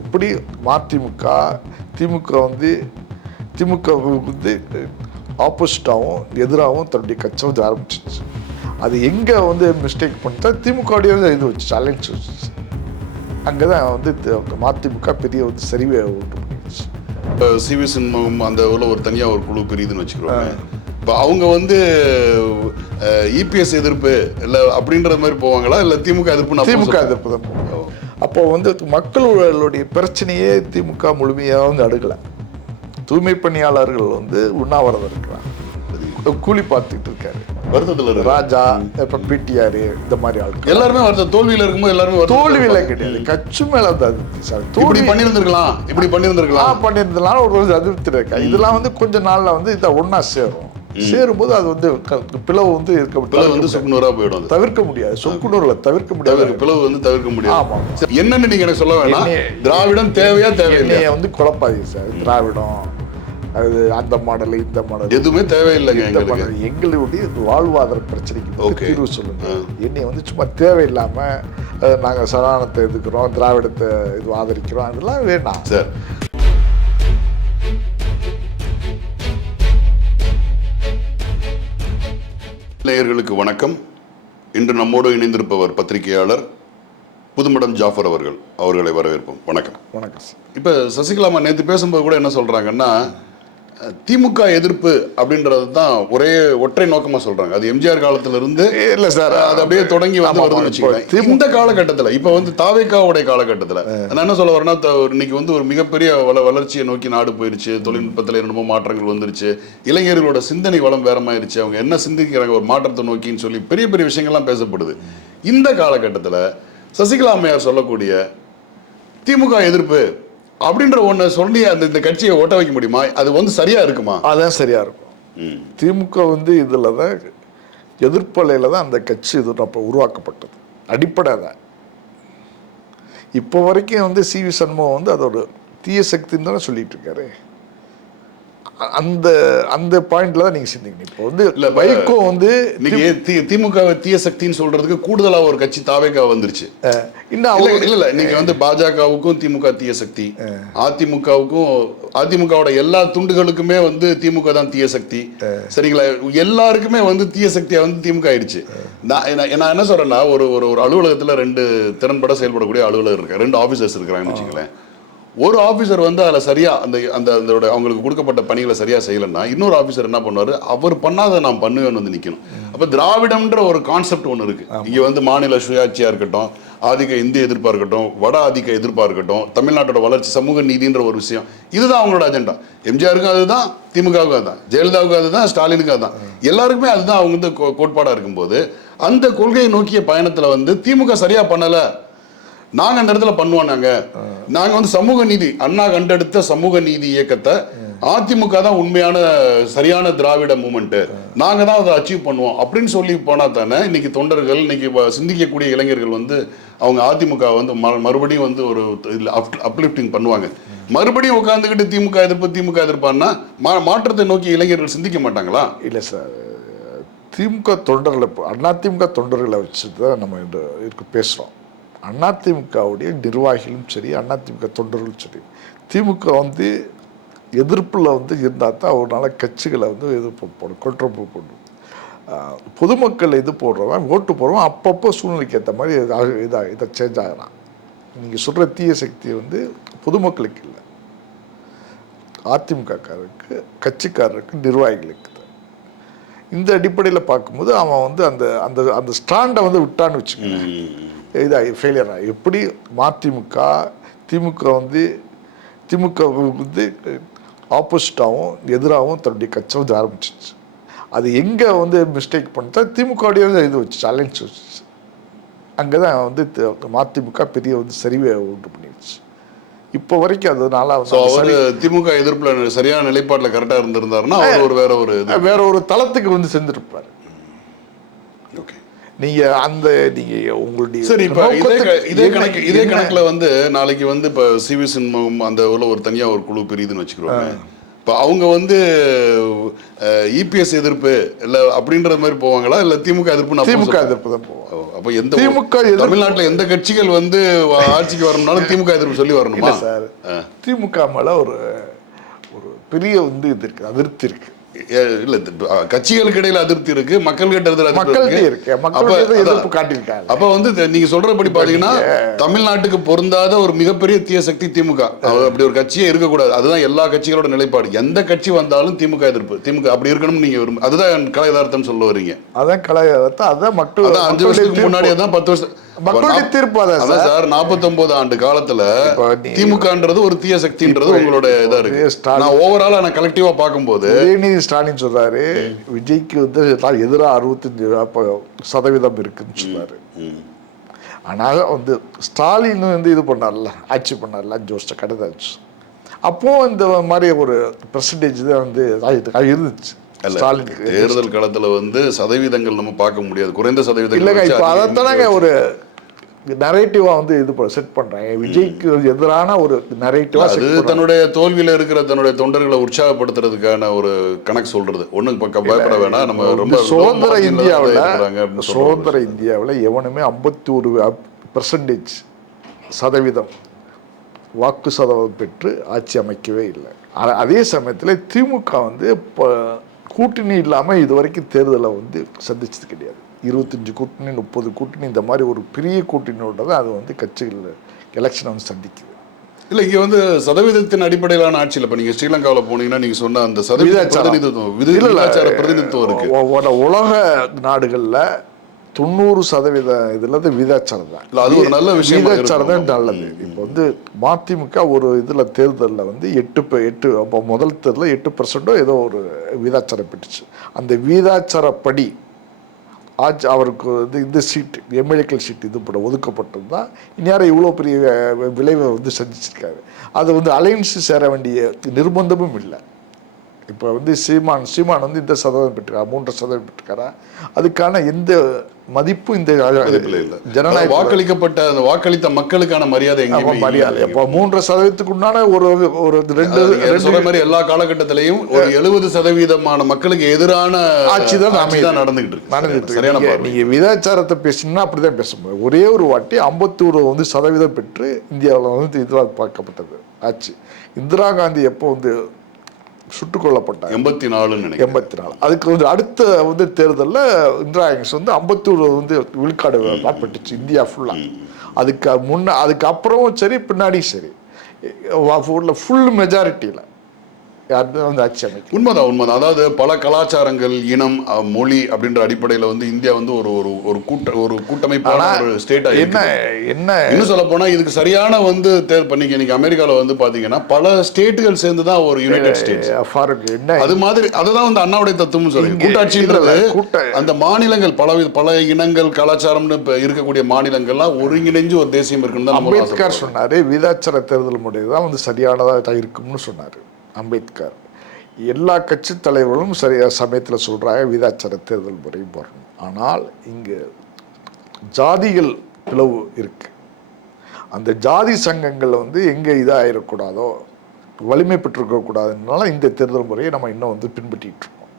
எப்படி மதிமுக திமுக வந்து ஆப்போசிட்டாகவும் எதிராகவும் தன்னுடைய கட்சி வந்து ஆரம்பிச்சிச்சு. அது எங்கே வந்து மிஸ்டேக் பண்ணிட்டா திமுகவுடைய இது வச்சு சேலஞ்ச் வச்சு அங்கே தான் வந்து மதிமுக பெரிய வந்து சரிவை உண்டு பண்ணிடுச்சு. இப்போ சிவி சண்முகம் அந்த ஊரில் ஒரு தனியாக ஒரு குழு பிரியுதுன்னு வச்சுக்கிறோம். இப்போ அவங்க வந்து இபிஎஸ் எதிர்ப்பு இல்லை அப்படின்ற மாதிரி போவாங்களா, இல்லை திமுக எதிர்ப்பு? திமுக எதிர்ப்பு தான் போவாங்க. அப்போ வந்து மக்களுடைய பிரச்சனையே திமுக முழுமையாக வந்து அடுக்கலை. தூய்மை பணியாளர்கள் வந்து உண்ணாவிரதம் இருக்கிறாங்க, கூலி பார்த்துட்டு இருக்காரு, வருத்தத்தில் ராஜா, இப்போ பிடிஆர், இந்த மாதிரி ஆளுக்கு எல்லாருமே வருத்தம். தோல்வியில் இருக்கும்போது எல்லாருமே தோல்வியில கிடையாது, கட்சி மேல வந்து அதிருப்தி. சார் இப்படி பண்ணியிருந்திருக்கலாம் ஒரு அதிருப்தி இருக்கா. இதெல்லாம் வந்து கொஞ்ச நாள்ல வந்து இதை ஒன்னா சேரும்போது அது வந்து பிளவு வந்து போயிடும். தவிர்க்க முடியாது, சொக்குநூறுல தவிர்க்க முடியாது, பிளவு வந்து தவிர்க்க முடியாது. என்னன்னு நீங்க எனக்கு சொல்ல வேண்டாம். திராவிடம் தேவையா தேவையில்லையா வந்து குழப்பாதீங்க சார். திராவிடம் அது அந்த மாடல் இந்த மாடல் எதுவுமே தேவையில்லைங்க. எங்களுடைய வாழ்வாதார பிரச்சனைக்கு தீர்வு சொல்லுங்க. என்னை வந்து சும்மா தேவையில்லாம நாங்கள் சனாதனத்தை எதுக்குறோம், திராவிடத்தை இது ஆதரிக்கிறோம், அதெல்லாம் வேண்டாம் சார். நேயர்களுக்கு வணக்கம். இன்று நம்மோடு இணைந்திருப்பவர் பத்திரிகையாளர் புதுமடம் ஜாஃபர் அவர்களை வரவேற்போம். வணக்கம். வணக்கம் சார். இப்போ சசிகலாமா நேற்று பேசும்போது கூட என்ன சொல்றாங்கன்னா, திமுக எதிர்ப்பு அப்படின்றது தான் ஒற்றை நோக்கமா சொல்றாங்க. அது எம்ஜிஆர் காலத்துல இருந்து இல்ல சார், அது அப்படியே தொடங்கி வருதுன்னு வச்சுக்கோங்க. இந்த காலகட்டத்துல இப்ப வந்து தாவேக்காவுடைய காலகட்டத்துல நான் என்ன சொல்ல வரேன்னா, இன்னைக்கு வந்து ஒரு மிகப்பெரிய வளர்ச்சியை நோக்கி நாடு போயிருச்சு. தொழில்நுட்பத்துல என்னமோ மாற்றங்கள் வந்துருச்சு. இளைஞர்களோட சிந்தனை வளம் வேறமாயிருச்சு. அவங்க என்ன சிந்திக்கிறாங்க ஒரு மாற்றத்தை நோக்கின்னு சொல்லி பெரிய பெரிய விஷயங்கள்லாம் பேசப்படுது. இந்த காலகட்டத்துல சசிகலா அம்மையார் சொல்லக்கூடிய திமுக எதிர்ப்பு அப்படின்ற ஒண்ணு சொல்லி இந்த கட்சியை ஓட்ட வைக்க முடியுமா? அது வந்து சரியா இருக்குமா? அதான் சரியா இருக்கும். திமுக வந்து இதுலதான் எதிர்ப்பலையில தான் அந்த கட்சி இது அப்ப உருவாக்கப்பட்டது. அடிப்படை தான். இப்போ வரைக்கும் வந்து சிவி சண்முகம் வந்து அது ஒரு தீய சக்தின்னு தானே சொல்லிட்டு இருக்காரு. அந்த அந்த பாயிண்ட்ல தான் நீங்க சிந்திக்கணும். இப்போ வந்து வைகோ வந்து திமுக தீய சக்தின்னு சொல்றதுக்கு கூடுதலா ஒரு கட்சி தாவேகா வந்துருச்சு. இல்ல நீங்க வந்து பாஜகவுக்கும் திமுக தீய சக்தி, அதிமுகவோட எல்லா துண்டுகளுக்குமே வந்து திமுக தான் தீய சக்தி. சரிங்களா? எல்லாருக்குமே வந்து தீய சக்தியா வந்து திமுக ஆயிடுச்சு. நான் என்ன சொல்றேன்னா, ஒரு அலுவலகத்துல 2 திறன்பட செயல்படக்கூடிய அலுவலகர் இருக்காங்க, 2 ஆபீசர்ஸ் இருக்கிறாங்கன்னு வச்சுங்களேன். ஒரு ஆஃபீஸர் வந்து அதில் சரியா அந்த அவங்களுக்கு கொடுக்கப்பட்ட பணிகளை சரியா செய்யலைன்னா இன்னொரு ஆஃபீஸர் என்ன பண்ணுவார், அவர் பண்ணாத நான் பண்ணுவேன்னு வந்து நிற்கணும். அப்போ திராவிடம்ன்ற ஒரு கான்செப்ட் ஒன்று இருக்கு. இங்கே வந்து மாநில சுயாட்சியா இருக்கட்டும், ஆதிக்க இந்திய எதிர்ப்பா இருக்கட்டும், வட ஆதிக்க எதிர்ப்பா இருக்கட்டும், தமிழ்நாட்டோட வளர்ச்சி, சமூக நீதின்ற ஒரு விஷயம், இதுதான் அவங்களோட அஜெண்டா. எம்ஜிஆருக்கும் அதுதான், திமுகவுக்கும் அதுதான், ஜெயலலிதாவுக்கும் அதுதான், ஸ்டாலினுக்கும் அதுதான், எல்லாருக்குமே அதுதான் அவங்க வந்து கோட்பாடாக இருக்கும்போது அந்த கொள்கையை நோக்கிய பயணத்தில் வந்து திமுக சரியா பண்ணலை, நாங்க அந்த இடத்துல பண்ணுவோம். நாங்க வந்து சமூக நீதி, அண்ணா கண்டெடுத்த சமூக நீதி இயக்கத்தை அதிமுக தான் உண்மையான சரியான திராவிட மூமெண்ட், நாங்க தான் அதை அச்சீவ் பண்ணுவோம் அப்படின்னு சொல்லி போனா தானே இன்னைக்கு தொண்டர்கள், இன்னைக்கு சிந்திக்கக்கூடிய இளைஞர்கள் வந்து அவங்க அதிமுக வந்து மறுபடியும் வந்து ஒரு அப்லிஃப்டிங் பண்ணுவாங்க. மறுபடியும் உட்காந்துக்கிட்டு திமுக எதிர்ப்பான்னா மாற்றத்தை நோக்கி இளைஞர்கள் சிந்திக்க மாட்டாங்களா? இல்லை சார், திமுக தொண்டர்களை, அதிமுக தொண்டர்களை வச்சு தான் நம்ம இருக்கு பேசுறோம். அதிமுகவுடைய நிர்வாகிகளும் சரி, அதிமுக தொண்டர்களும் சரி, திமுக வந்து எதிர்ப்பில் வந்து இருந்தால் தான் அவரால் கட்சிகளை வந்து எதிர்ப்பு போடும், கொற்றப்பு போடும். பொதுமக்கள் இது போடுறவன், ஓட்டு போடுறவன் அப்பப்போ சூழ்நிலைக்கு ஏற்ற மாதிரி இதை சேஞ்ச் ஆகிறான். நீங்கள் சொல்கிற தீய சக்தி வந்து பொதுமக்களுக்கு இல்லை, அதிமுகக்காரருக்கு, கட்சிக்காரருக்கு, நிர்வாகிகளுக்கு தான். இந்த அடிப்படையில் பார்க்கும்போது அவன் வந்து அந்த அந்த அந்த ஸ்டாண்டை வந்து விட்டான்னு வச்சுக்கோங்க, இதாகி ஃபெயிலியர் ஆகி. எப்படி திமுக வந்து ஆப்போசிட்டாகவும் எதிராகவும் தன்னுடைய கட்சி வந்து ஆரம்பிச்சிச்சு. அது எங்கே வந்து மிஸ்டேக் பண்ணிட்டா திமுகவுடைய இது வச்சு சேலஞ்ச் வச்சு அங்கே தான் வந்து மதிமுக பெரிய வந்து சரிவை உண்டு பண்ணிடுச்சு. இப்போ வரைக்கும் அதனால திமுக எதிர்ப்புல சரியான நிலைப்பாட்டில் கரெக்டாக இருந்திருந்தாருன்னா அவர் வேற ஒரு தளத்துக்கு வந்து செஞ்சிருப்பாரு. நீங்க உங்களுடைய சரி, இப்போ இதே கணக்குல வந்து நாளைக்கு வந்து இப்போ சிவி சண்முகம் அந்த ஊர்ல ஒரு தனியா ஒரு குழு பிரியுதுன்னு வச்சுக்கிறோம். இப்போ அவங்க வந்து இபிஎஸ் எதிர்ப்பு இல்லை அப்படின்ற மாதிரி போவாங்களா இல்லை திமுக எதிர்ப்பு? திமுக எதிர்ப்பு தான் போவாங்க. அப்போ எந்த திமுக தமிழ்நாட்டில் எந்த கட்சிகள் வந்து ஆட்சிக்கு வரணும்னாலும் திமுக எதிர்ப்பு சொல்லி வரணுமா சார்? திமுக மேல ஒரு பெரிய வந்து இது இருக்கு, அதிருப்தி இருக்கு. இல்ல கட்சிகளுக்கு இடையில அதிருப்தி இருக்கு, மக்கள்கிட்ட இருக்கு, எதிர்ப்பு காட்டியிருக்காங்க. அப்ப வந்து நீங்க சொல்றபடி பாத்தீங்கன்னா தமிழ்நாட்டுக்கு பொருந்தாத ஒரு மிகப்பெரிய தீய சக்தி திமுக. அப்படி ஒரு கட்சியே இருக்கக்கூடாது. அதுதான் எல்லா கட்சிகளோட நிலைப்பாடு. எந்த கட்சி வந்தாலும் திமுக எதிர்ப்பு, திமுக அப்படி இருக்கணும்னு நீங்க அதுதான் கலை யதார்த்தம் சொல்ல வரீங்க. அதான் கலை யதார்த்தம். அதான் மக்கள் 5 வருஷத்துக்கு முன்னாடியே தான் 10 வருஷம் மக்களுடைய தீர்ப்பு. அதான் சார் 49 ஆண்டு காலத்துல திமுகன்றது ஒரு தீய சக்தின்றது உங்களோட இதா இருக்கு. நான் ஓவராலா நான் கலெக்டிவா பார்க்கும்போது ஸ்டாலின் சொல்றாரு விஜய்க்கு வந்து எதிராக 65% இருக்குன்னு சொல்றாரு. ஆனால் வந்து ஸ்டாலின் வந்து இது பண்ணார்ல, ஆட்சி பண்ணார்ல 5 வருஷம் கடைதாச்சு. அப்போ இந்த மாதிரி ஒரு பெர்சன்டேஜ் தான் வந்து இருந்துச்சு. தேர்தல் காலத்துல வந்து சதவீதங்கள் நம்ம பார்க்க முடியாது, குறைந்த சதவீதம் இல்லைங்க. இப்போ அதைத்தானங்க ஒரு நரேட்டிவா வந்து இது செட் பண்றாங்க. விஜய்க்கு எதிரான ஒரு நரேட்டிவா. அது தன்னுடைய தோல்வியில இருக்கிற தன்னுடைய தொண்டர்களை உற்சாகப்படுத்துறதுக்கான ஒரு கணக்கு சொல்றது. ஒண்ணும் பயப்பட வேணாம், நம்ம ரொம்ப சுதந்திர இந்தியாவில் எவனுமே 51% சதவீதம் வாக்கு சதவீதம் பெற்று ஆட்சி அமைக்கவே இல்லை. அதே சமயத்தில் திமுக வந்து இப்போ கூட்டணி இல்லாமல் இது வரைக்கும் தேர்தலை வந்து சந்திச்சது கிடையாது. 25 கூட்டணி 30 கூட்டணி இந்த மாதிரி ஒரு பெரிய கூட்டணியோட தான் அது வந்து கட்சிகள் எலெக்ஷனை வந்து சந்திக்குது. இல்லை, இங்கே வந்து சதவீதத்தின் அடிப்படையிலான ஆட்சியில் இப்போ நீங்கள் ஸ்ரீலங்காவில் போனீங்கன்னா நீங்கள் சொன்ன அந்த விகிதாச்சார பிரதிநிதித்துவம் இருக்கு. உலக நாடுகளில் 90% இதில் வந்து விகிதாச்சாரம் தான். இல்லை, அது ஒரு நல்ல விஷயம். விகிதாச்சாரம் தான் நல்லது. இப்போ வந்து மதிமுக ஒரு இதில் தேர்தலில் வந்து 8 அப்போ முதல் தேர்தலில் 8% ஏதோ ஒரு விகிதாச்சாரம் பெற்றுச்சு. அந்த விகிதாச்சாரப்படி அவருக்கு வந்து இந்த சீட்டு எம்எல்ஏக்கள் சீட்டு இது பண்ண ஒதுக்கப்பட்டது தான் இந்நேரம் இவ்வளோ பெரிய விளைவை வந்து சந்திச்சிருக்காரு. அது வந்து அலையன்ஸு சேர வேண்டிய நிர்பந்தமும் இல்லை. இப்போ வந்து சீமான் வந்து இந்த சதவீதம் பெற்றிருக்காரு, 3% பெற்றிருக்காரா? அதுக்கான எந்த மதிப்பும் இந்த ஜனநாயக வாக்களிக்கப்பட்ட அந்த வாக்களித்த மக்களுக்கான மரியாதை மரியாதை. இப்போ 3% உண்டான ஒரு 2 மாதிரி எல்லா காலகட்டத்திலையும் ஒரு 70% மக்களுக்கு எதிரான ஆட்சி தான் நடந்துகிட்டு இருக்கு. நீங்க விதாச்சாரத்தை பேசினா அப்படிதான் பேச முடியும். ஒரே ஒரு வாட்டி 51% பெற்று இந்தியாவில் வந்து இதுவாக பார்க்கப்பட்டது ஆட்சி. இந்திரா காந்தி எப்போ வந்து சுட்டுக் கொல்லப்பட்டாங்க 84. அதுக்கு வந்து அடுத்த வந்து தேர்தலில் இந்திரா காங்கிரஸ் வந்து 51 வந்து விழுக்காடு பெற்றுச்சு இந்தியா ஃபுல்லா. அதுக்கு அப்புறமும் சரி பின்னாடியும் சரி ஃபுல் மெஜாரிட்டியில் வந்து ஆட்சி அமைக்கும். உண்மைதான். அதாவது பல கலாச்சாரங்கள், இனம், மொழி அப்படின்ற அடிப்படையில் வந்து இந்தியா வந்து ஒரு கூட்டமைப்பான ஒரு ஸ்டேட்டா என்ன இன்னும் சொல்ல போனா இதுக்கு சரியான வந்து பண்ணீங்க. நீங்க அமெரிக்காவில் வந்து பாத்தீங்கன்னா பல ஸ்டேட்டுகள் சேர்ந்து தான் ஒரு யுனைடெட் ஸ்டேட்ஸ். அது மாதிரி அதுதான் வந்து அண்ணாவுடைய தத்துவம் சொல்லி கூட்டாட்சின்றது. அந்த மாநிலங்கள் பல இனங்கள் கலாச்சாரம்னு இருக்கக்கூடிய மாநிலங்கள்லாம் ஒருங்கிணைஞ்சு ஒரு தேசியம் இருக்குன்னு அம்பேத்கர் சொன்னாரு. விதாச்சார தேர்தல் முறைதான் வந்து சரியானதாக இருக்கும்னு சொன்னாரு அம்பேத்கர். எல்லா கட்சி தலைவர்களும் சரியா சமயத்தில் சொல்கிறாங்க விதாச்சார தேர்தல் முறை போடணும். ஆனால் இங்கே ஜாதிகள் பிளவு இருக்கு. அந்த ஜாதி சங்கங்கள் வந்து எங்கே இதாகிடக்கூடாதோ, வலிமை பெற்றிருக்கக்கூடாதுனால இந்த தேர்தல் முறையை நம்ம இன்னும் வந்து பின்பற்றிட்டு இருக்கோம்.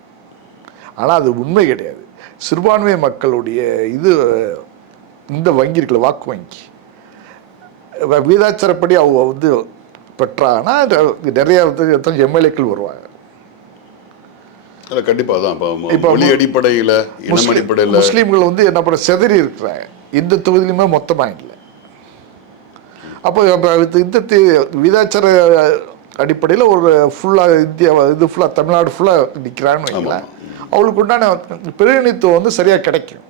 ஆனால் அது உண்மை கிடையாது. சிறுபான்மை மக்களுடைய இது இந்த வங்கி இருக்குல்ல, வாக்கு வங்கி, விதாச்சாரப்படி அவங்க வந்து பெற்றாங்கன்னா நிறைய எம்எல்ஏக்கள் வருவாங்க. கண்டிப்பாக தான். இப்போ அடிப்படையில் முஸ்லீம்கள் வந்து என்ன பண்ண செதறி இருக்கிறாங்க. இந்த தொகுதியிலுமே மொத்தமாக இல்லை. அப்போ இந்த விதாச்சார அடிப்படையில் ஒரு ஃபுல்லாக இந்தியா இது ஃபுல்லாக தமிழ்நாடு ஃபுல்லாக நிற்கிறான்னு வைங்களேன். அவளுக்கு உண்டான பிரதிநிதித்துவம் வந்து சரியாக கிடைக்கும்.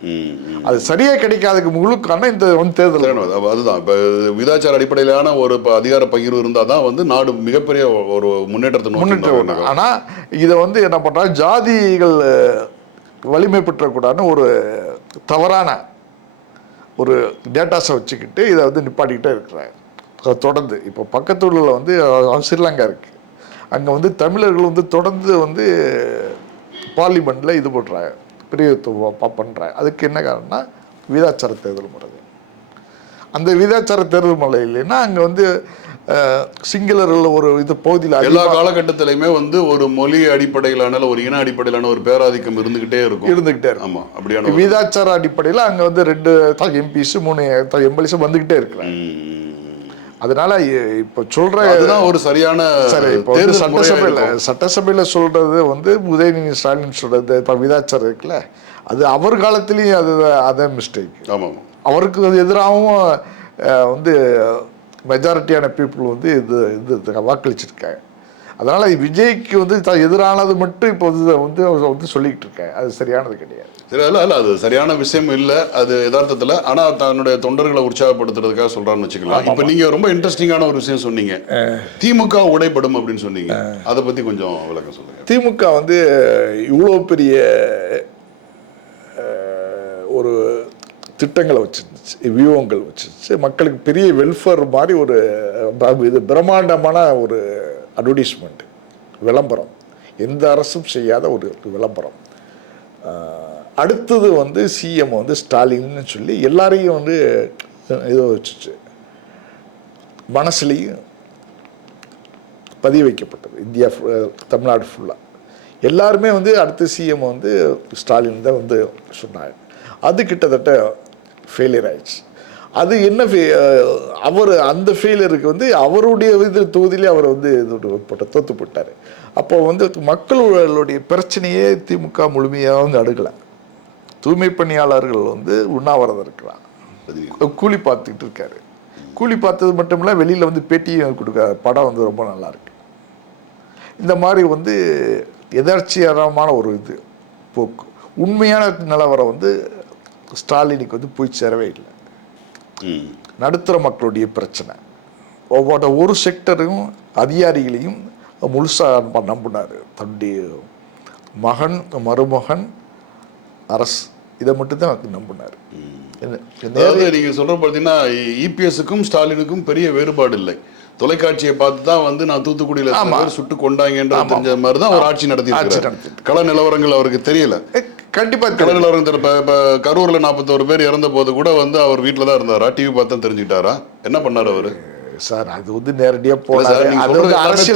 அது சரியாக கிடைக்காததுக்கு முழுக்கான இந்த வந்து தேர்தல். அதுதான் இப்போ விதாச்சார அடிப்படையிலான ஒரு அதிகார பகிர்வு இருந்தால் தான் வந்து நாடு மிகப்பெரிய ஒரு முன்னேற்றம். ஆனால் இதை வந்து என்ன பண்ணுறாங்க, ஜாதிகள் வலிமை பெற்றக்கூடாதுன்னு ஒரு தவறான ஒரு டேட்டாஸை வச்சுக்கிட்டு இதை வந்து நிப்பாட்டிக்கிட்டே இருக்கிறாங்க தொடர்ந்து. இப்போ பக்கத்து ஊரில் வந்து ஸ்ரீலங்கா இருக்குது. அங்கே வந்து தமிழர்கள் வந்து தொடர்ந்து வந்து பார்லிமெண்ட்டில் இது பண்ணுறாங்க, பிரிவுத்துவம் பண்ணுறாங்க. அதுக்கு என்ன காரணம்னா விதாச்சார தேர்தல் முறை. அந்த விதாச்சார தேர்தல் முறை இல்லைன்னா அங்கே வந்து சிங்களர்கள் ஒரு இது பகுதியில் எல்லா காலகட்டத்திலையுமே வந்து ஒரு மொழி அடிப்படையிலான ஒரு இன அடிப்படையிலான ஒரு பேராதிக்கம் இருந்துகிட்டே இருக்கும். ஆமா, அப்படியான விதாச்சார அடிப்படையில் அங்க வந்து 2 எம்பிஸ் 3 எம்எல்ஏஸ் வந்துகிட்டே இருக்கிறாங்க. அதனால இப்ப சொல்ற அதுதான் ஒரு சரியான சரி. இப்போ சட்டசபையில சொல்றது வந்து உதயநிதி ஸ்டாலின் சொல்றது இப்ப விதாச்சாரம் இருக்குல்ல, அது அவர் காலத்திலயும் அதே மிஸ்டேக். ஆமா, அவருக்கு எதிராகவும் வந்து மெஜாரிட்டியான பீப்புள் வந்து இது வாக்களிச்சிருக்காங்க. அதனால விஜய்க்கு வந்து எதிரானது மட்டும் இப்போ வந்து சொல்லிக்கிட்டு இருக்கேன். அது சரியானது கிடையாது. சரி, இல்ல அது சரியான விஷயம் இல்லை அது யதார்த்தத்தில். ஆனால் தன்னுடைய தொண்டர்களை உற்சாகப்படுத்துறதுக்காக சொல்றான்னு வச்சுக்கலாம். இப்போ நீங்க ரொம்ப இன்ட்ரெஸ்டிங்கான ஒரு விஷயம் சொன்னீங்க, திமுக உடைப்படும் அப்படின்னு சொன்னீங்க. அதை பத்தி கொஞ்சம் விளக்கம் சொல்லுங்க. திமுக வந்து இவ்வளோ பெரிய ஒரு திட்டங்களை வச்சிருந்துச்சு, வியூகங்கள் வச்சிருந்துச்சு, மக்களுக்கு பெரிய வெல்ஃபேர் மாதிரி ஒரு இது பிரம்மாண்டமான ஒரு அட்வர்டைஸ்மெண்ட், விளம்பரம், எந்த அரசும் செய்யாத ஒரு விளம்பரம். அடுத்தது வந்து சிஎம் வந்து ஸ்டாலின்னு சொல்லி எல்லாரையும் வந்து இதோ வச்சுச்சு, மனசுலையும் பதிய வைக்கப்பட்டது. இந்தியா தமிழ்நாடு ஃபுல்லாக எல்லாருமே வந்து அடுத்த சிஎம் வந்து ஸ்டாலின் தான் வந்து சொன்னாங்க. அது கிட்டத்தட்ட ஃபெயிலியர் ஆயிடுச்சு. அது என்ன அவர் அந்த ஃபெயிலியருக்கு வந்து அவருடைய தொகுதியிலே அவர் வந்து தோத்து போட்டார். அப்போ வந்து மக்களுடைய பிரச்சனையே திமுக முழுமையாக வந்து அடுக்கலை. தூய்மை பணியாளர்கள் வந்து உண்ணாவிரதம் இருக்கிறான், கூலி பார்த்துக்கிட்டு இருக்காரு. கூலி பார்த்தது மட்டும் இல்லை, வெளியில் வந்து பேட்டியும் கொடுக்க படம் வந்து ரொம்ப நல்லா இருக்கு. இந்த மாதிரி வந்து எதார்ச்சியமான ஒரு இது போக்கு. உண்மையான நிலவரம் வந்து ஸ்டாலினுக்கு வந்து போய் சேரவே இல்லை. நடுத்தர மக்களுடைய பிரச்சனை ஒவ்வொரு ஒரு செக்டரும் அதிகாரிகளையும் முழுசாக நம்பினார். தன்னுடைய மகன் மருமகன் அரசு இதை மட்டும்தான் நம்பினார். நீங்க சொல்ற பார்த்தீங்கன்னா இபிஎஸ்க்கும் ஸ்டாலினுக்கும் பெரிய வேறுபாடு இல்லை. தொலைக்காட்சியை பார்த்து தான் வந்து நான் தூத்துக்குடியில் சுட்டு கொண்டாங்கன்ற தெரிஞ்ச மாதிரி தான் ஒரு ஆட்சி நடத்தி கள நிலவரங்கள் அவருக்கு தெரியல. கண்டிப்பா கள நிலவரம் இப்ப கரூர்ல 41 பேர் இறந்த போது கூட வந்து அவர் வீட்டுல தான் இருந்தாரா, டிவி பார்த்து தெரிஞ்சுக்கிட்டாரா, என்ன பண்ணாரு அவரு? சார் அது வந்து நேரடியா போறாரு.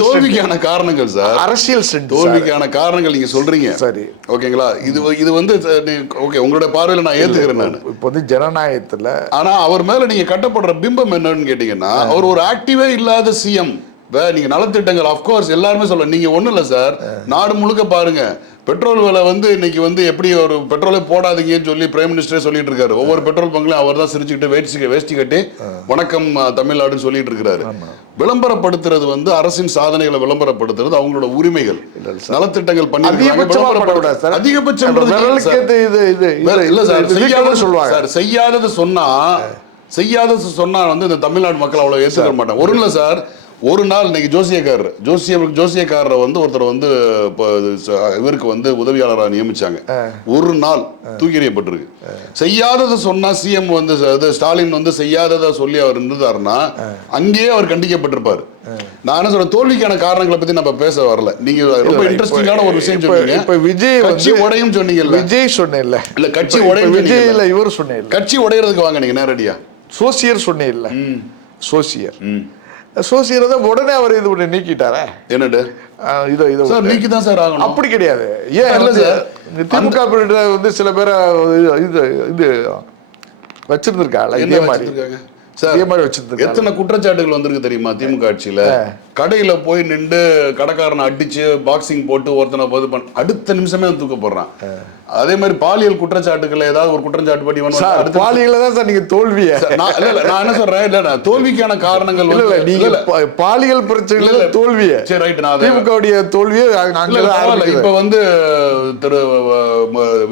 தோல்விக்கான காரணங்கள் சார், அரசியல் தோல்விக்கான காரணங்கள் நீங்க சொல்றீங்க. சரி, ஓகேங்களா? இது வந்து ஓகே, உங்களுடைய பார்வையில நான் ஏத்துக்கிறேன். நான் இப்போ வந்து ஜனநாயகத்துல ஆனா அவர் மேல நீங்க கட்டப்படுற பிம்பம் என்னன்னு கேட்டீங்கன்னா, அவர் ஒரு ஆக்டிவே இல்லாத சிஎம். நீங்க நலத்திட்டங்கள் அப்கோர்ஸ் எல்லாருமே சொல்ல, நீங்க ஒண்ணும் இல்ல சார், நாடு முழுக்க பாருங்க பெட்ரோல் விலை வந்து இன்னைக்கு வந்து எப்படி ஒரு பெட்ரோலே போடாதீங்கன்னு சொல்லி பிரைம் மினிஸ்டரே சொல்லிட்டு இருக்காரு. ஒவ்வொரு பெட்ரோல் பங்க்லையும் அவர் தான் சிரிச்சுக்கிட்டு வேஷ்டி கட்டி வணக்கம் தமிழ்நாடுன்னு சொல்லிட்டு இருக்காரு. விளம்பரப்படுத்துறது வந்து அரசின் சாதனைகளை விளம்பரப்படுத்துறது அவங்களோட உரிமைகள். நலத்திட்டங்கள் பண்ணி அதிகபட்சம் செய்யாதது சொன்னா வந்து இந்த தமிழ்நாடு மக்கள் அவ்வளவு ஏற்றுக்க மாட்டாங்க. ஒரு இல்ல சார், ஒரு நாள் இன்னைக்கு ஜோசியக்காரரை வந்து ஒருத்தர் வந்து இவருக்கு வந்து உதவியாளராக நியமிச்சாங்க. ஒரு நாள் தூக்கி எறியப்பட்டிருக்கு. செய்யாததை சொன்னா சிஎம் வந்து ஸ்டாலின் வந்து செய்யாததை சொல்லி அவர் இருந்தாருன்னா அங்கேயே அவர் கண்டிக்கப்பட்டிருப்பாரு. நான் என்ன சொல்றேன், தோல்விக்கான காரணங்களை பத்தி நம்ம பேச வரல. நீங்க ரொம்ப இன்ட்ரெஸ்டிங்கான ஒரு விஷயம் சொன்னீங்க. இப்ப விஜய் கட்சி உடையும் சொன்னீங்கல்ல, விஜய் சொன்னேன்ல, இல்ல கட்சி உடையும் விஜய் இல்ல இவர் சொன்னேன். கட்சி உடையறதுக்கு வாங்க நீங்க நேரடியா சோசியர் சொன்னேன் இல்ல, சோசியர் தான் உடனே அவர் இது நீக்கிட்டாரே. என்னது நீக்கி தான் சார் ஆகணும்? அப்படி கிடையாது. ஏன் இல்ல சார், திமுக வந்து சில பேரை இது வச்சிருந்திருக்காங்க இதே மாதிரி எத்தனை குற்றச்சாட்டுகள் வந்திருக்கு தெரியுமா திமுக ஆட்சியில? கடையில போய் நின்று கடைக்காரனை அடிச்சு பாக்ஸிங் போட்டு ஒருத்தனை அடுத்த நிமிஷமே தூக்க போடுறான். அதே மாதிரி பாலியல் குற்றச்சாட்டுகள் ஏதாவது ஒரு குற்றச்சாட்டு பண்ணி பாலியல தான் சார் நீங்க தோல்வியை நான் என்ன சொல்றேன், இல்ல தோல்விக்கான காரணங்கள் நீங்க பாலியல் பிரச்சனை தோல்வியை. சரி ரைட், நான் திமுக தோல்வியை இப்ப வந்து திரு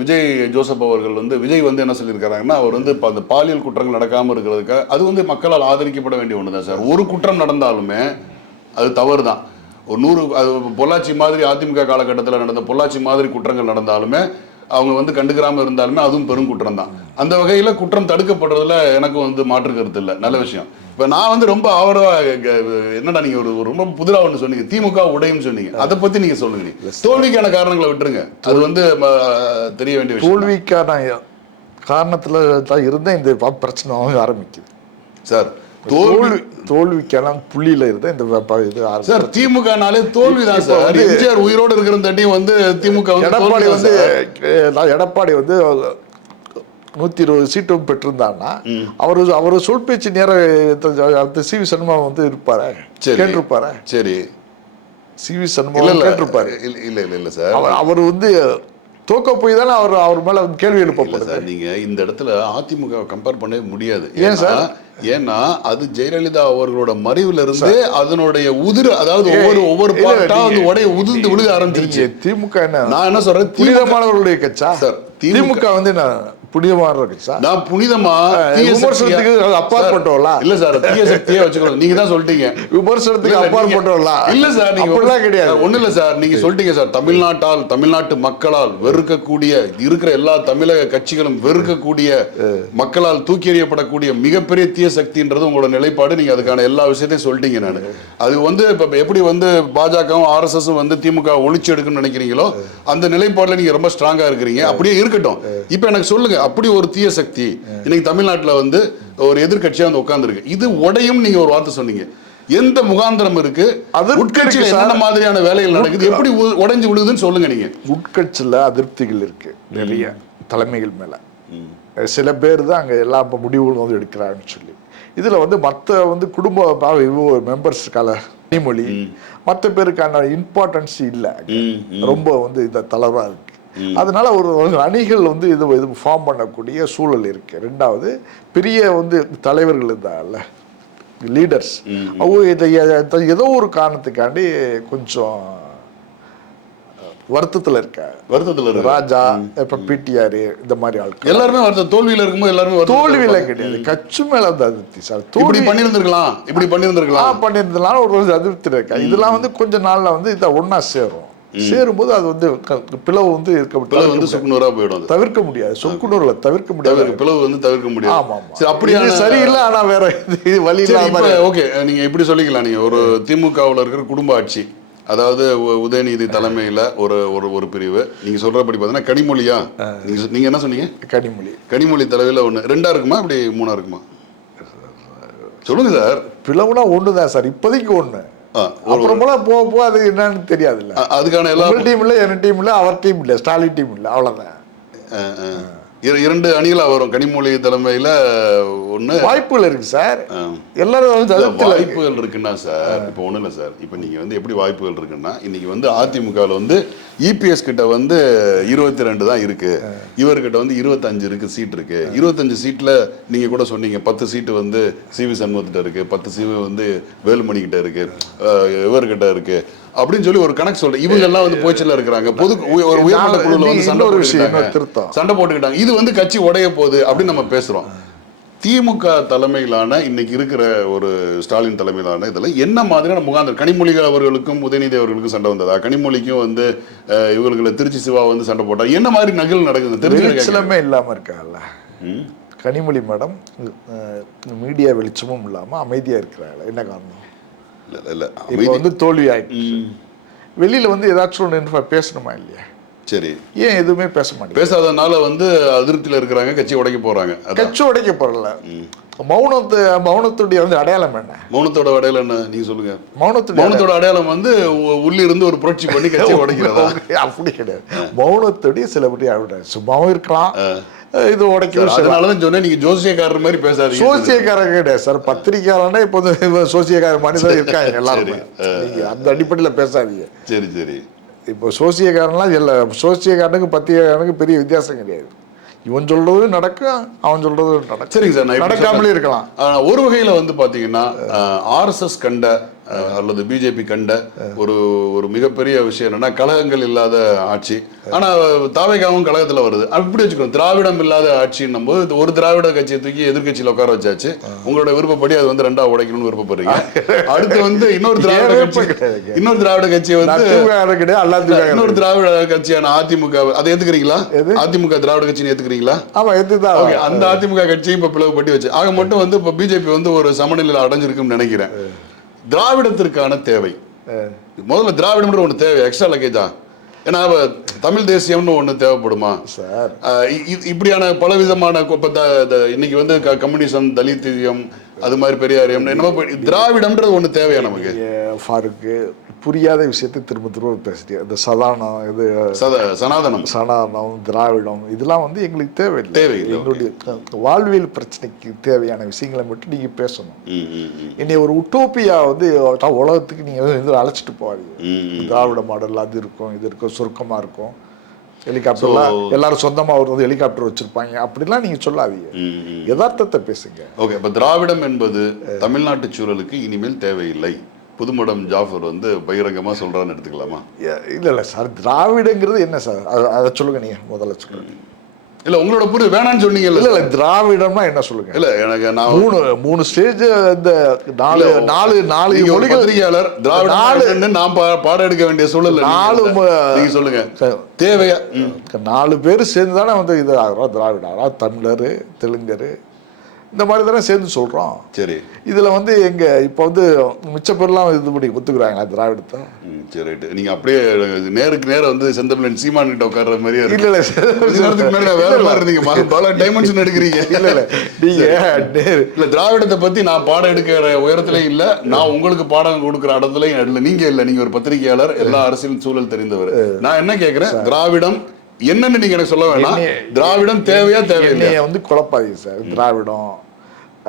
விஜய் ஜோசப் அவர்கள் வந்து விஜய் வந்து என்ன சொல்லியிருக்காங்கன்னா, அவர் வந்து அந்த பாலியல் குற்றங்கள் நடக்காம இருக்கிறதுக்கு அது வந்து மக்களால் ஆதரிக்கப்பட வேண்டிய ஒண்ணுதான் சார். ஒரு குற்றம் நடந்தாலுமே அது தவறு தான். ஒரு 100 அது பொள்ளாச்சி மாதிரி அதிமுக காலகட்டத்தில் நடந்த பொள்ளாச்சி மாதிரி குற்றங்கள் நடந்தாலுமே அவங்க வந்து கண்டுக்கிறாம இருந்தாலுமே அதுவும் பெரும் குற்றம் தான். அந்த வகையில குற்றம் தடுக்கப்படுறதுல எனக்கு வந்து மாற்று கருத்து இல்லை, நல்ல விஷயம். இப்ப நான் வந்து ரொம்ப ஆவரவா என்னடா நீங்க ஒரு ரொம்ப புதிரா ஒண்ணு சொன்னீங்க, திமுக உடையும் சொன்னீங்க, அதை பத்தி நீங்க சொல்லுங்க. தோல்விக்கான காரணங்களை விட்டுருங்க, அது வந்து தெரிய வேண்டிய விஷயம். தோல்விக்கான காரணத்துல தான் இருந்தா இந்த பிரச்சனை ஆரம்பிக்குது சார். தோல்விக்கெல்லாம் புள்ளியில இருந்தா இந்த இது சார் திமுகனாலே தோல்விதான் சார். எம்ஜிஆர் உயிரோடு இருக்கிற தட்டியும் வந்து திமுக எடப்பாடி வந்து 120 சீட்டும் பெற்றிருந்தாங்கன்னா அவரு சொல் பேச்சு நேரம் சி வி சண்முகம் வந்து இருப்பாரு, கேட்டிருப்பாரு. சரி, சி வி சண்முகம் கேட்டிருப்பாரு. இல்ல சார், அவர் வந்து தோக்க போய் தானே அவர் மேல கேள்வி எழுப்பப்படுது. நீங்க இந்த இடத்துல அதிமுக கம்பேர் பண்ணவே முடியாது. ஏன் சார்? ஏன்னா அது ஜெயலலிதா அவர்களோட மறைவுல இருந்து அதனுடைய அதாவது ஒவ்வொரு பாட்டா உடைய உதிர்ந்து விழுக ஆரம்பிச்சிருச்சு. திமுக நான் என்ன சொல்றேன், புனிதமானவர்களுடைய கட்சா சார். திமுக வந்து புனிதமான கட்சா. நான் புனிதமா விமர்சனத்துக்கு அப்பாற்பட்டவளா இல்ல சார், தீய சக்தியா வச்சுக்கணும். நீங்க தான் சொல்லிட்டீங்க விமர்சனத்துக்கு அப்பாற்பட்டவளா. இல்ல சார், நீங்க கிடையாது. ஒண்ணு இல்ல சார், நீங்க சொல்லிட்டீங்க சார். தமிழ்நாட்டு மக்களால் வெறுக்கக்கூடிய இருக்கிற எல்லா தமிழக கட்சிகளும் வெறுக்கக்கூடிய மக்களால் தூக்கி எறியப்படக்கூடிய மிகப்பெரிய தீய சக்தின்றது உங்களோட நிலைப்பாடு. நீங்க அதுக்கான எல்லா விஷயத்தையும் சொல்லிட்டீங்க. நான் அது வந்து இப்ப எப்படி வந்து பாஜகவும் RSS வந்து திமுக ஒழிச்சு எடுக்கணும்னு நினைக்கிறீங்களோ அந்த நிலைப்பாடுல நீங்க ரொம்ப ஸ்ட்ராங்கா இருக்கிறீங்க. அப்படியே இருக்கட்டும். இப்ப எனக்கு சொல்லுங்க, அப்படி ஒரு தீய சக்தி இன்னைக்கு தமிழ்நாட்டுல வந்து ஒரு எதிர்கட்சியா வந்து உட்கார்ந்துருக்கு. இது உடையும் நீங்க ஒரு வார்த்தை சொன்னீங்க. எந்த முகாந்திரம் இருக்கு? உட்கட்சியில என்ன மாதிரியான வேலைகள் நடக்குது? எப்படி உடைஞ்சு விழுதுன்னு சொல்லுங்க. நீங்க உட்கட்சியில அதிருப்திகள் இருக்கு நிறைய தலைமைகள் மேல. சில பேர் தான் அங்க எல்லா முடிவுகளும் வந்து எடுக்கிறாங்கன்னு சொல்லி இதுல வந்து மற்ற வந்து குடும்ப மெம்பர்ஸ்க்கான கனிமொழி மற்ற பேருக்கான இம்பார்ட்டன்ஸ் இல்லை. ரொம்ப வந்து இந்த தளர்வா இருக்கு. அதனால ஒரு அணிகள் வந்து இது ஃபார்ம் பண்ணக்கூடிய சூழல் இருக்கு. ரெண்டாவது பெரிய வந்து தலைவர்கள் இருந்தாங்கல்ல, லீடர்ஸ், அவங்க இதை ஏதோ ஒரு காரணத்துக்காண்டி கொஞ்சம் வருத்தத்துல இருக்க. ராஜா, இப்ப பிடிஆர், இந்த மாதிரி ஆட்கள் எல்லாருமே வருத்தம். தோல்வியில இருக்கும்போது எல்லாருமே தோல்வியில கிடையாது, கட்சி மேல அந்த அதிருப்தி சார். இப்படி பண்ணிருந்திருக்கலாம் ஒரு அதிருப்தி இருக்கா. இதெல்லாம் வந்து கொஞ்ச நாள்ல வந்து இதை ஒன்னா சேரும்போது அது வந்து பிளவு வந்து சுக்குநூறா போயிடும். தவிர்க்க முடியாது. சொக்குநூறுல தவிர்க்க முடியாது. பிளவு வந்து தவிர்க்க முடியாது. ஆமா, அப்படியே சரியில்லை. ஆனா வேற வழி இல்லாம ஓகே, நீங்க இப்படி சொல்லிக்கலாம். நீங்க ஒரு திமுகவுல இருக்கிற குடும்ப ஆட்சி, அதாவது உதயநிதி தலைமையில ஒரு பிரிவு. நீங்க சொல்றபடி பாத்தீங்கன்னா கனிமொழியா, நீங்க என்ன சொன்னீங்க? கனிமொழி தலைமையில 2 இருக்குமா, அப்படி 3 இருக்குமா? சொல்லுங்க சார். பிளவுனா ஒண்ணுதான் சார், இப்போதைக்கு ஒண்ணு. அப்புறமா போக அது என்னன்னு தெரியாதுல்ல. அதுக்கான எல்லா டீம் இல்ல, என் டீம் இல்ல, அவர் டீம் இல்ல, ஸ்டாலின் டீம் இல்ல, அவ்வளவுதான். 2 அணிகளா வரும். கனிமொழி தலைமையில ஒண்ணு வாய்ப்புகள் இருக்கு சார். எல்லாரும் வாய்ப்புகள் இருக்குன்னா சார், இப்போ ஒண்ணு இல்ல சார். இப்போ நீங்க வந்து எப்படி வாய்ப்புகள் இருக்குன்னா, இன்னைக்கு வந்து அதிமுகவில் வந்து EPS கிட்ட வந்து 22 தான் இருக்கு, இவர்கிட்ட வந்து 25 இருக்கு, சீட் இருக்கு. 25 சீட்ல நீங்க கூட சொன்னீங்க 10 சீட்டு வந்து CV சண்முகத்திட்ட இருக்கு, 10 சீட்டு வந்து வேலுமணி கிட்ட இருக்கு, இவர்கிட்ட இருக்கு அப்படின்னு சொல்லி ஒரு கணக்கு சொல்றேன். இவங்க எல்லாம் வந்து போய்ச்சல இருக்கிறாங்க. ஒரு உயர்மட்ட குழுல வந்து சண்டை போட்டுக்கிட்டாங்க. இது வந்து கட்சி உடைய போகுது அப்படின்னு நம்ம பேசுறோம். திமுக தலைமையிலான இன்னைக்கு இருக்கிற ஒரு ஸ்டாலின் தலைமையிலான இதுல என்ன மாதிரியான முகாந்திரம்? கனிமொழி அவர்களுக்கும் உதயநிதி அவர்களுக்கும் சண்டை வந்ததா? கனிமொழிக்கும் வந்து இவர்களை திருச்சி சிவா வந்து சண்டை போட்டா என்ன மாதிரி நகல் நடக்குது? தெரிஞ்சு இல்லாம இருக்காங்கல்ல கனிமொழி மேடம். மீடியா வெளிச்சமும் இல்லாம அமைதியா இருக்கிறாங்க. என்ன காரணம்? இப்ப வந்து தோல்வி ஆயிடுச்சு. வெளியில வந்து ஏதாச்சும் ஒன்று பேசணுமா இல்லையா? சரி, ஏன் எதுவுமே பேச மாட்டேங்க? பேசாதனால வந்து அதிருப்தியில இருக்கிறாங்க, கட்சி உடைக்க போறாங்க. கட்சி உடைக்க போறல. மௌனத்துடைய வந்து அடையாளம் என்ன? மௌனத்தோட அடையாளம் என்ன நீங்க சொல்லுங்க. மௌனத்தோட அடையாளம் வந்து உள்ளிருந்து ஒரு புரட்சி பண்ணி கட்சி உடைக்கிறதா? அப்படி கிடையாது. மௌனத்துடைய சிலபடி சும்மாவும் இருக்கலாம். இது உடைக்கும். அதனாலதான் சொன்னேன், நீங்க ஜோசியக்காரர் மாதிரி பேசாதீங்க. சோசியக்காரர் கிடையாது சார், பத்திரிக்கையாளனா இப்போ சோசியக்காரர் மனிதர் இருக்காங்க எல்லாருமே. அந்த அடிப்படையில பேசாதீங்க. சரி சரி. இப்போ சோசியக்காரன்லாம் சோசியக்காரனுக்கு பத்திரிகைக்காரனுக்கு பெரிய வித்தியாசம் கிடையாது. இவன் சொல்றது நடக்கும், அவன் சொல்றது நடக்கும். சரிங்க சார், நடக்காமலே இருக்கலாம். ஒரு வகையில வந்து பாத்தீங்கன்னா RSS கண்ட அல்லது பிஜேபி கண்ட ஒரு மிகப்பெரிய விஷயம் என்னன்னா கழகங்கள் இல்லாத ஆட்சி. ஆனா தாவேகாவும் கழகத்துல வருது. அப்படி வச்சுக்கணும், திராவிடம் இல்லாத ஆட்சின்னும் போது ஒரு திராவிட கட்சியை தூக்கி எதிர்கட்சியில உட்கார வச்சாச்சு. உங்களோட விருப்பப்படி அது வந்து 2ஆ உடைக்கணும்னு விருப்பப்படுறீங்க. அடுத்து வந்து இன்னொரு திராவிட கட்சியை வந்து இன்னொரு திராவிட கட்சியான அதிமுக அதை ஏத்துக்கிறீங்களா? அதிமுக திராவிட கட்சியை ஏத்துக்கிறீங்களா? அந்த அதிமுக கட்சியும் இப்ப பிளவுபட்டி வச்சு ஆக மட்டும் வந்து இப்ப பிஜேபி வந்து ஒரு சமநிலையில் அடைஞ்சிருக்குன்னு நினைக்கிறேன். திராவிடத்திற்கான தேவை முதல்ல திராவிடம் ஒன்று தேவை. எக்ஸ்ட்ரா லக்கேஜா ஏன்னா தமிழ் தேசியம்னு ஒண்ணு தேவைப்படுமா சார்? இப்படியான பலவிதமான இன்னைக்கு வந்து கம்யூனிசம், தலித்தியம், அது மாதிரி பெரியாரியம், என்னமோ திராவிடம்ன்றது ஒண்ணு தேவையா நமக்கு? ஃபாருக்கு புரியாத விஷயத்தை திரும்ப திரும்ப பேசுறீங்க. இந்த சதானம், இது சனாதனம், திராவிடம், இதெல்லாம் வந்து எங்களுக்கு தேவையில்லை. எங்களுடைய வாழ்வியல் பிரச்சனைக்கு தேவையான விஷயங்களை மட்டும் நீங்க பேசணும். என்னை ஒரு உட்டோப்பியா வந்து உலகத்துக்கு நீங்க அழைச்சிட்டு போவாதீங்க. திராவிட மாடல் அது இருக்கும், இது இருக்கும், சுருக்கமா இருக்கும், ஹெலிகாப்டர்லாம் எல்லாரும் சொந்தமா ஒரு வந்து ஹெலிகாப்டர் வச்சிருப்பாங்க, அப்படிலாம் நீங்க சொல்லாதீங்க. யதார்த்தத்தை பேசுங்க. ஓகே, இப்ப திராவிடம் என்பது தமிழ்நாட்டு சூழலுக்கு இனிமேல் தேவையில்லை, புதுமடம் ஜாஃபர் வந்து பகிரங்கமா சொல்றான்னு எடுத்துக்கலாமா? இல்ல சார், திராவிடங்கிறது என்ன சார்? அதை சொல்லுங்க, நீங்க முதல்ல சொல்லுங்க. இல்ல, உங்களோட புரிதல் வேணான்னு சொன்னீங்க. இல்ல திராவிடம்னா என்ன சொல்லுங்க. இல்ல, எனக்கு நான் மூணு ஸ்டேஜ், இந்த நாலு பத்திரிகையாளர் திராவிட நான் பாடம் எடுக்க வேண்டிய சூழல். நீங்க சொல்லுங்க, தேவையா? 4 பேர் சேர்ந்து தானே வந்து இது ஆகிறோம். திராவிட தமிழர், தெலுங்கர், இந்த மாதிரி தானே சேர்ந்து சொல்றோம். சரி, இதுல வந்து எங்க இப்ப வந்து மிச்ச பேர்லாம் இது பண்ணி ஒத்துக்குறாங்களா திராவிடத்தை? சரி, நீங்க அப்படியே நேருக்கு நேரம் வந்து செந்தமிழன் சீமான் கிட்ட உட்கார்ற மாதிரி. இல்ல வேற மாதிரி இருந்தீங்க, பல டைமென்ஷன் எடுக்கிறீங்க. இல்ல இல்ல, திராவிடத்தை பத்தி நான் பாடம் எடுக்கிற உயரத்திலையும் இல்ல, நான் உங்களுக்கு பாடம் கொடுக்குற இடத்துலயும் இல்ல. நீங்க இல்ல, நீங்க ஒரு பத்திரிகையாளர், எல்லா அரசியல் சூழல் தெரிந்தவர். நான் என்ன கேட்கிறேன், திராவிடம் என்னன்னு நீங்க எனக்கு சொல்ல வேணாம். திராவிடம் தேவையா தேவையில்லையா வந்து குழப்பாதீங்க சார். திராவிடம்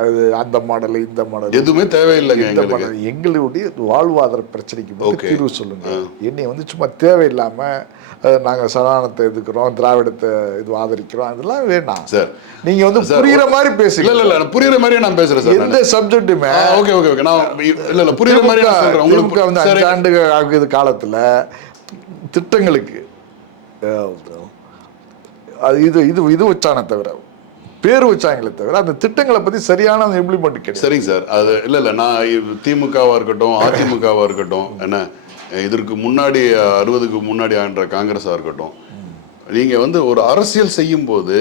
அது அந்த மாடல், இந்த மாடல் எதுவுமே தேவையில்லைங்க. எங்களுடைய வாழ்வாதார பிரச்சனைக்கு வந்து தீர்வு சொல்லுங்க. என்னை வந்து சும்மா தேவையில்லாம நாங்க சனாதனத்தை எதுக்குறோம், திராவிடத்தை இது ஆதரிக்கிறோம், அதெல்லாம் வேணாம் சார். நீங்க வந்து புரியுற மாதிரி பேசுங்க. இல்ல புரியுற மாதிரியே நான் பேசுறேன் சார். எந்த சப்ஜெக்ட்டுமே ஓகே ஓகே ஓகே, நான் இல்ல புரியுற மாதிரி நான் சொல்றேன். உங்களுக்கு வந்து 5 ஆண்டு ஆகுது காலத்துல திட்டங்களுக்கு இது இது இது வச்சானே தவிர, பேர் வச்சாங்களே தவிர அந்த திட்டங்களை பத்தி சரியான இம்ப்ளிமெண்ட் கிடையாது. சரிங்க சார், அது இல்ல நான் திமுகவா இருக்கட்டும், அதிமுகவா இருக்கட்டும், என்ன இதற்கு முன்னாடி 60க்கு முன்னாடி ஆண்ட காங்கிரஸா இருக்கட்டும், நீங்க வந்து ஒரு அரசியல் செய்யும் போது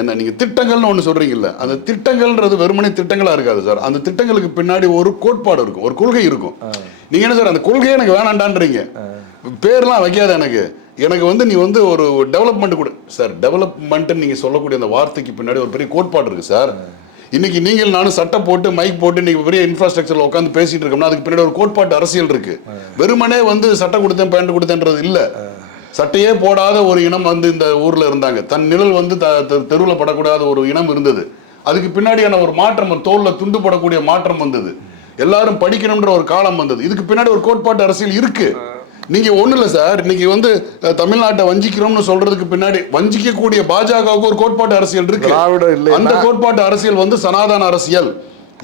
என்ன நீங்க திட்டங்கள்னு ஒண்ணு சொல்றீங்கல்ல, அந்த திட்டங்கள்ன்றது வெறுமனே திட்டங்களா இருக்காது சார். அந்த திட்டங்களுக்கு பின்னாடி ஒரு கோட்பாடு இருக்கும், ஒரு கொள்கை இருக்கும். நீங்க என்ன சார், அந்த கொள்கையே எனக்கு வேணாண்டான்றீங்க, பேர்லாம் வைக்காத எனக்கு வந்து நீ வந்து ஒரு டெவலப்மெண்ட் கூட சார். டெவலப்மெண்ட் நீங்க சொல்லக்கூடிய அந்த வார்த்தைக்கு பின்னாடி ஒரு பெரிய கோட்பாடு இருக்கு சார். இன்னைக்கு நீங்கள் நானும் சட்டை போட்டு மைக் போட்டு இன்னைக்கு பெரிய இன்ஃப்ராஸ்ட்ரக்சர்ல உட்காந்து பேசிட்டு இருக்கோம்னா அதுக்கு பின்னாடி ஒரு கோட்பாட்டு அரசியல் இருக்கு. வெறுமனே வந்து சட்டை கொடுத்தேன் பேண்ட் கொடுத்தேன்றது இல்ல. சட்டையே போடாத ஒரு இனம் வந்து இந்த ஊர்ல இருந்தாங்க. தன் நிழல் வந்து தெருவில் படக்கூடாத ஒரு இனம் இருந்தது. அதுக்கு பின்னாடியான ஒரு மாற்றம், தோல்ல துண்டு போடக்கூடிய மாற்றம் வந்தது. எல்லாரும் படிக்கணும்ன்ற ஒரு காலம் வந்தது. இதுக்கு பின்னாடி ஒரு கோட்பாட்டு அரசியல் இருக்கு. நீங்க ஒண்ணு இல்ல சார், இன்னைக்கு வந்து தமிழ்நாட்டை வஞ்சிக்கிறோம்னு சொல்றதுக்கு பின்னாடி வஞ்சிக்கக்கூடிய பாஜகவுக்கு ஒரு கோட்பாட்டு அரசியல் இருக்கு. அந்த கோட்பாட்டு அரசியல் வந்து சனாதன அரசியல்.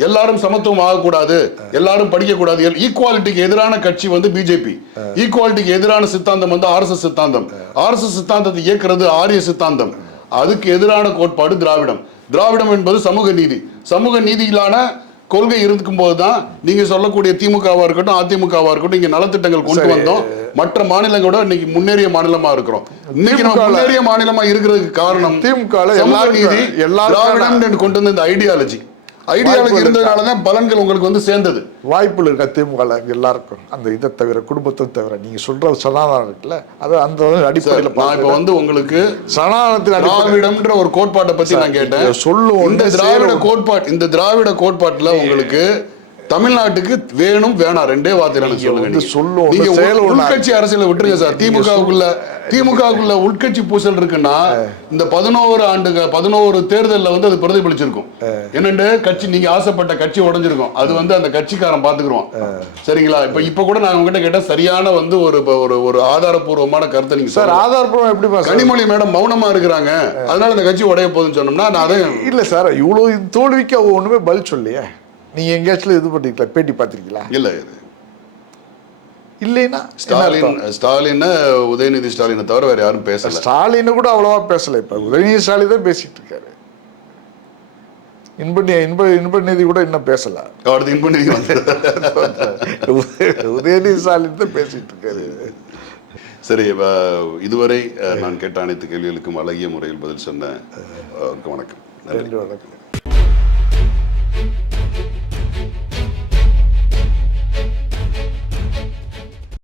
எல்லாரும் சமத்துவம் ஆகக்கூடாது, எல்லாரும் படிக்கக்கூடாது. ஈக்குவாலிட்டிக்கு எதிரான கட்சி வந்து பிஜேபி. ஈக்குவாலிட்டிக்கு எதிரான சித்தாந்தம் வந்து ஆர்எஸ்எஸ் சித்தாந்தம். ஆர்எஸ்எஸ் சித்தாந்தத்தை இயக்குறது ஆரிய சித்தாந்தம். அதுக்கு எதிரான கோட்பாடு திராவிடம். திராவிடம் என்பது சமூக நீதி. சமூக நீதியிலான கொள்கை இருக்கும் போதுதான் நீங்க சொல்லக்கூடிய திமுகவா இருக்கட்டும், அதிமுகவா இருக்கட்டும், இங்க நலத்திட்டங்கள் கொண்டு வந்தோம். மற்ற மாநிலங்களோட இன்னைக்கு முன்னேறிய மாநிலமா இருக்கிறோம். இன்னைக்கு நம்ம முன்னேறிய மாநிலமா இருக்கிறதுக்கு காரணம் திமுக நீதி, திராவிடம் கொண்டு வந்த இந்த ஐடியாலஜி இருந்ததுனாலதான் பலன்கள் உங்களுக்கு வந்து சேர்ந்தது. வாய்ப்புகள் இருக்க திமுக எல்லாருக்கும் அந்த இதை தவிர, குடும்பத்தை தவிர நீங்க சொல்ற சனாதனம் இருக்குல்ல, அது அந்த அடிப்படையில் நான் இப்ப வந்து உங்களுக்கு சனாதனத்தின் திராவிடம்ன்ற ஒரு கோட்பாட்டை பத்தி நான் கேட்டேன். சொல்லுவோம். இந்த திராவிட கோட்பாட்டுல உங்களுக்கு தமிழ்நாட்டுக்கு வேணும் வேணாம் ரெண்டே வார்த்தையில சொல்லுங்க. உள்கட்சி அரசியல விட்டுருங்க சார். திமுகவுக்குள்ள உள்கட்சி பூசல் இருக்குன்னா இந்த 11 தேர்தலில் வந்து அது பிரதிபலிச்சிருக்கும். என்னண்டு கட்சி நீங்க ஆசைப்பட்ட கட்சி உடைஞ்சிருக்கும். அது வந்து அந்த கட்சிக்காரன் பாத்துக்கிறோம். சரிங்களா? இப்ப கூட நான் உங்ககிட்ட கேட்ட சரியான வந்து ஒரு ஆதாரபூர்வமான கருத்தை நீங்க சார். ஆதாரபூர்வம் எப்படி? கனிமொழி மேடம் மௌனமா இருக்கிறாங்க, அதனால இந்த கட்சி உடைய போகுதுன்னு சொன்னோம்னா நான் அதை இல்ல சார், இவ்வளவு தோல்விக்கு அவ ஒண்ணுமே பதில் சொல்லியே. நீங்க எங்கேயாச்சும் இது பண்ணிருக்கீங்களா, பேட்டி பார்த்திருக்கீங்களா? இல்ல இல்லைன்னா ஸ்டாலின் உதயநிதி ஸ்டாலினை தவிர வேற யாரும் பேசல. ஸ்டாலின் கூட அவ்வளவா பேசல. இப்ப உதயநிதி ஸ்டாலின் தான் பேசிட்டு இருக்காரு. இன்பநிதி கூட இன்னும் பேசல. உதயநிதி ஸ்டாலின் தான் பேசிட்டு இருக்காரு. சரி, இதுவரை நான் கேட்ட அனைத்து கேள்விகளுக்கும் அழகிய முறையில் பதில் சொன்ன வணக்கம். நன்றி. வணக்கம்.